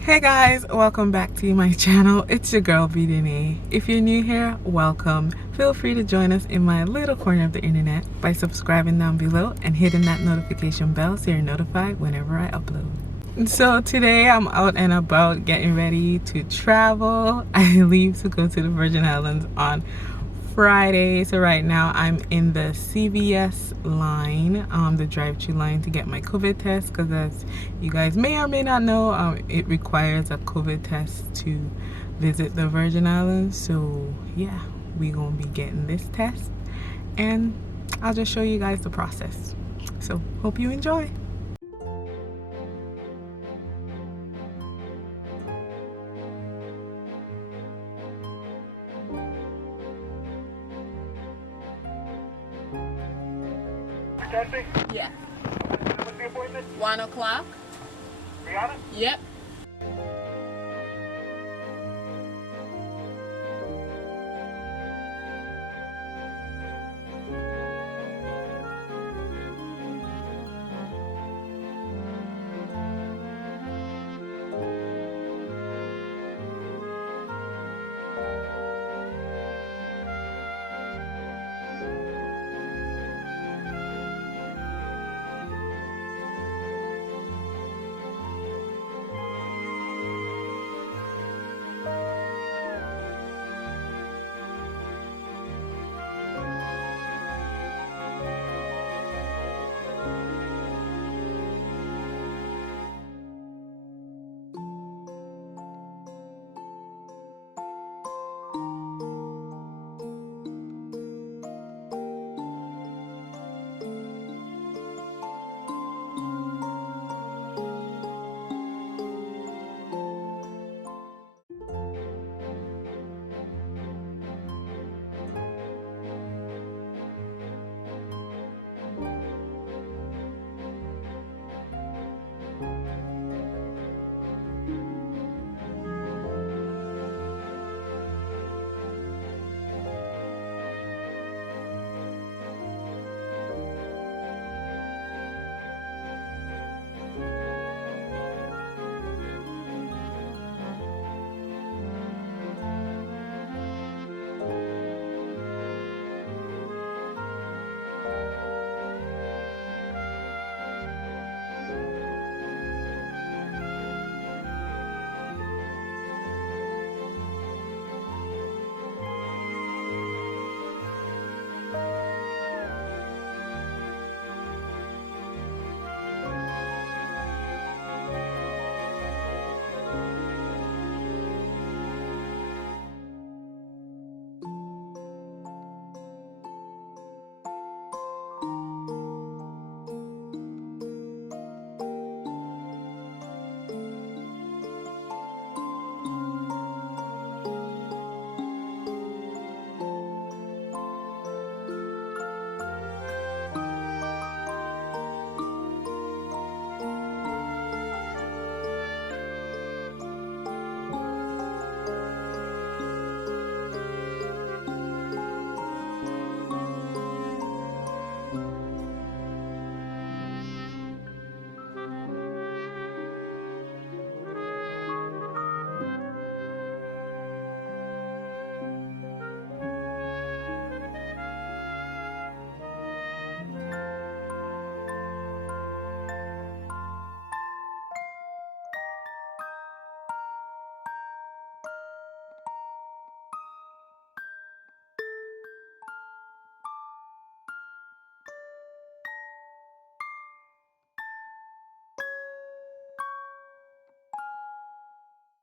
Hey guys, welcome back to my channel. It's your girl VDNA. If you're new here, welcome. Feel free to join us in my little corner of the internet by subscribing down below and hitting that notification bell so you're notified whenever I upload. So today I'm out and about getting ready to travel. I leave to go to the Virgin Islands on Friday. So right now I'm in the CVS line, the drive-thru line to get my COVID test, because as you guys may or may not know, it requires a COVID test to visit the Virgin Islands. So yeah, we gonna be getting this test and I'll just show you guys the process. So hope you enjoy. Yeah. What's the appointment? 1 o'clock. Rihanna? Yep.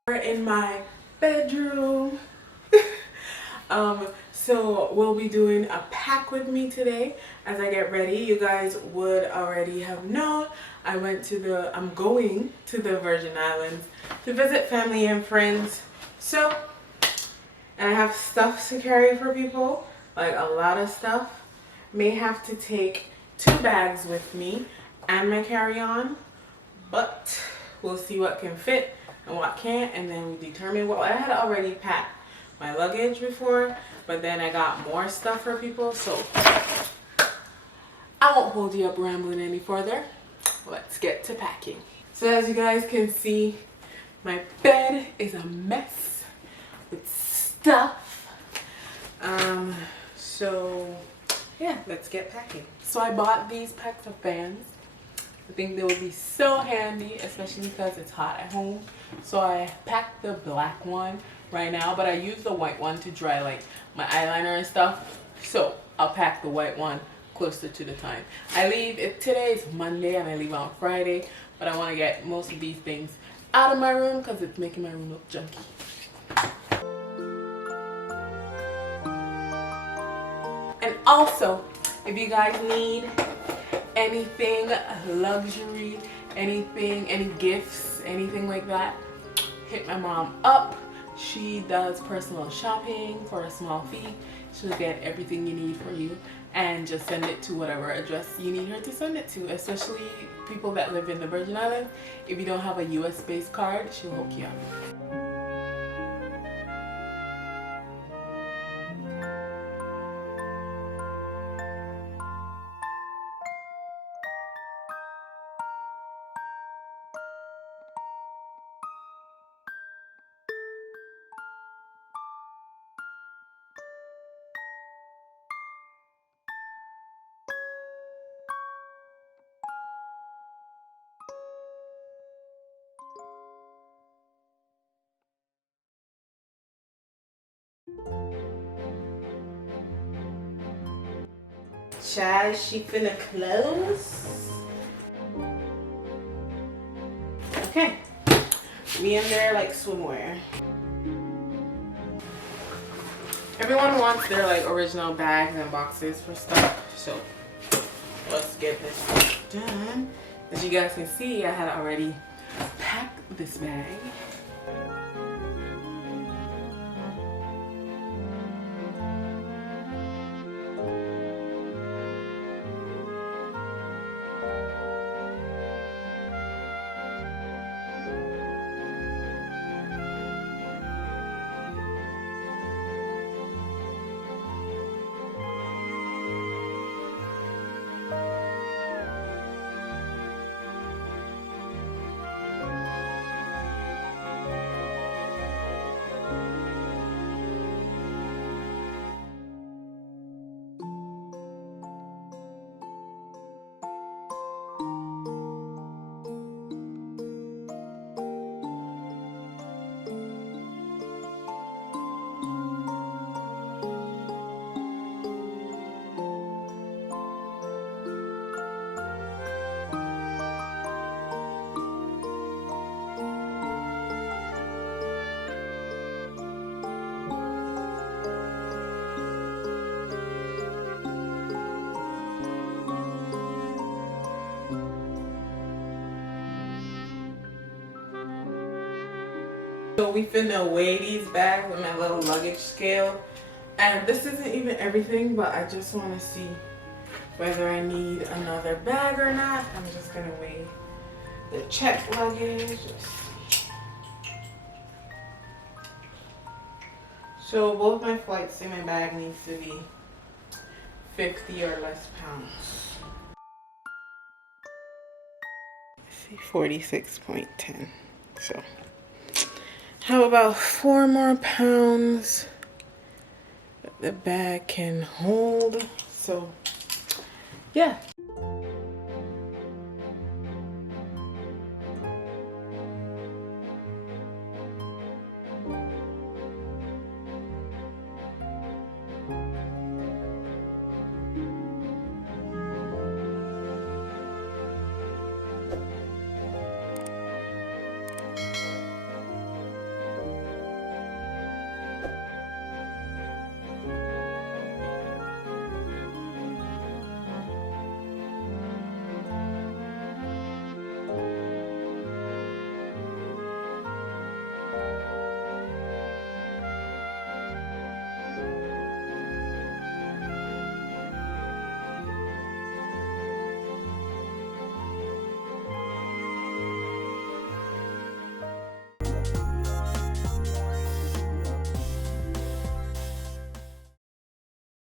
We're in my bedroom. So we'll be doing a pack with me today as I get ready. You guys would already have known I'm going to the Virgin Islands to visit family and friends. So, and I have stuff to carry for people, like a lot of stuff. May have to take 2 bags with me and my carry-on, but we'll see what can fit and what can't, and then we determine. Well, I had already packed my luggage before, but then I got more stuff for people, so I won't hold you up rambling any further. Let's get to packing. So as you guys can see, my bed is a mess with stuff. So yeah, let's get packing. So I bought these packs of fans. I think they will be so handy, especially because it's hot at home. So I packed the black one right now, but I use the white one to dry like my eyeliner and stuff. So I'll pack the white one closer to the time. I leave, today is Monday and I leave on Friday, but I want to get most of these things out of my room because it's making my room look junky. And also, if you guys need anything luxury, anything, any gifts, anything like that, hit my mom up. She does personal shopping for a small fee. She'll get everything you need for you and just send it to whatever address you need her to send it to, especially people that live in the Virgin Islands. If you don't have a US based card, she'll hook you up. Child, she finna close. Okay, me and their like swimwear. Everyone wants their like original bags and boxes for stuff, so let's get this done. As you guys can see, I had already packed this bag. So we finna weigh these bags with my little luggage scale. And this isn't even everything, but I just want to see whether I need another bag or not. I'm just gonna weigh the checked luggage. Let's see. So both my flights say my bag needs to be 50 or less pounds. Let's see, 46.10. So how about 4 more pounds that the bag can hold? So yeah.